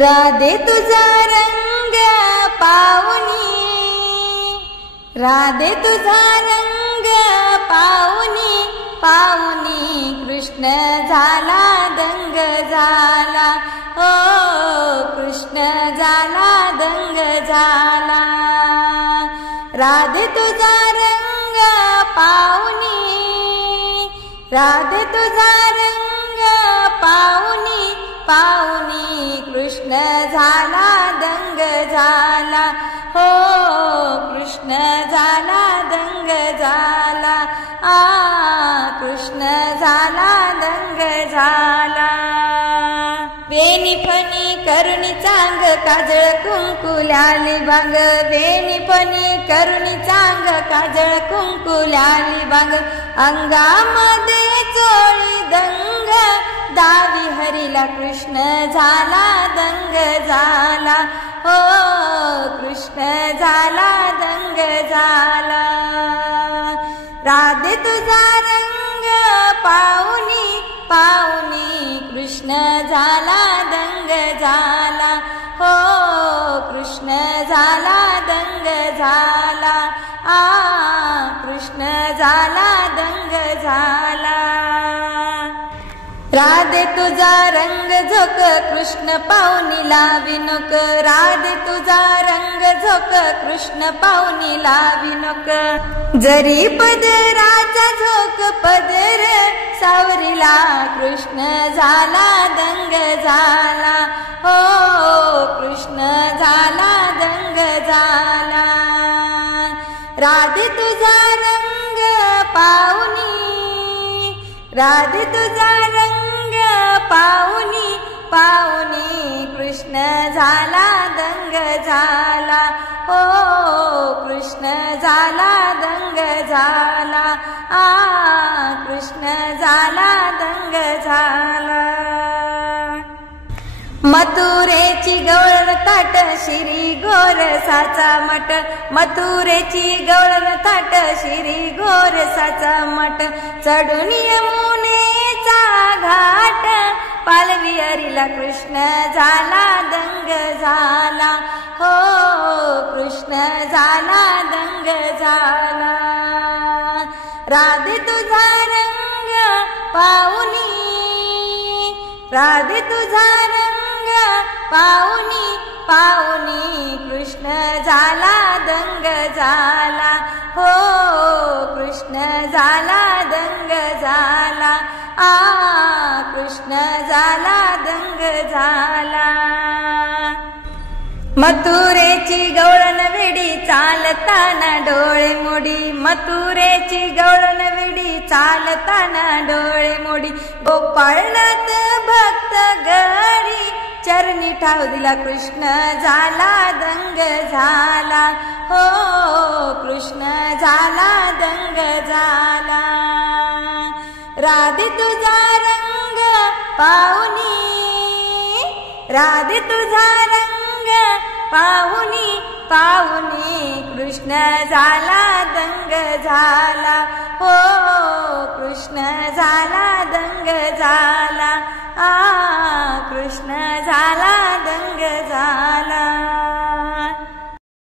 राधे तुझा रंग पाहुनी, राधे तुझा रंग पाहुनी, पाहुनी कृष्ण झाला दंग झाला, हो कृष्ण झाला दंग झाला। राधे तुझा रंग पाहुनी, राधे तुझा रंग पाहुनी, पाहुनी कृष्ण झाला दंग झाला, हो कृष्ण झाला दंग झाला, कृष्ण झाला दंग झाला। वेणी फणी करुणी चांग काजळ कुंकू लाली बांग, वेणी फणी करुणी चांग काजळ कुंकू लाली बांग, अंगामध्ये चोळी दंग दावी हरीला कृष्ण झाला दंग झाला, हो कृष्ण झाला दंग झाला। राधे तुझा रंग पाहुनी, पाहुनी कृष्ण झाला दंग झाला, हो कृष्ण झाला दंग झाला, कृष्ण झाला दंग झाला। राधे तुझा रंग झोक कृष्ण पाहुनी लावी नोक, राधे तुझा रंग झोक कृष्ण पाहुनी लावी नोक, जरी पदराचा झोक पदर सावरीला कृष्ण झाला दंग झाला, हो कृष्ण झाला दंग झाला। राधे तुझा रंग पाहुनी, राधे तुझा रंग पाहुनी, पाहुनी कृष्ण झाला दंग झाला, हो कृष्ण झाला दंग झाला, कृष्ण झाला दंग झाला। मथुरेची गवळण ताट शिरी गोरसाचा मठ, मथुरेची गवळण ताट शिरी गोरसाचा मठ, चढून यमुनेचा घाट पालवी हरीला कृष्ण झाला दंग झाला, हो कृष्ण झाला दंग झाला। राधे तुझा रंग पाहुनी, राधे तुझा रंग पाहुनी, पाहुनी कृष्ण झाला दंग झाला, हो कृष्ण झाला दंग झाला, कृष्ण झाला दंग झाला। मथुरेची गवळण वेडी चालताना डोळे मोडी, मथुरेची गवळण वेडी चालताना डोळे मोडी, गोपाळनाथ भक्त गडी चरणी ठाव दिला कृष्ण झाला दंग झाला, हो कृष्ण झाला दंग झाला। राधे तुझा रंग पाहुनी, राधे तुझा रंग पाहुनी, पाहुनी कृष्ण झाला दंग झाला, हो कृष्ण झाला दंग झाला।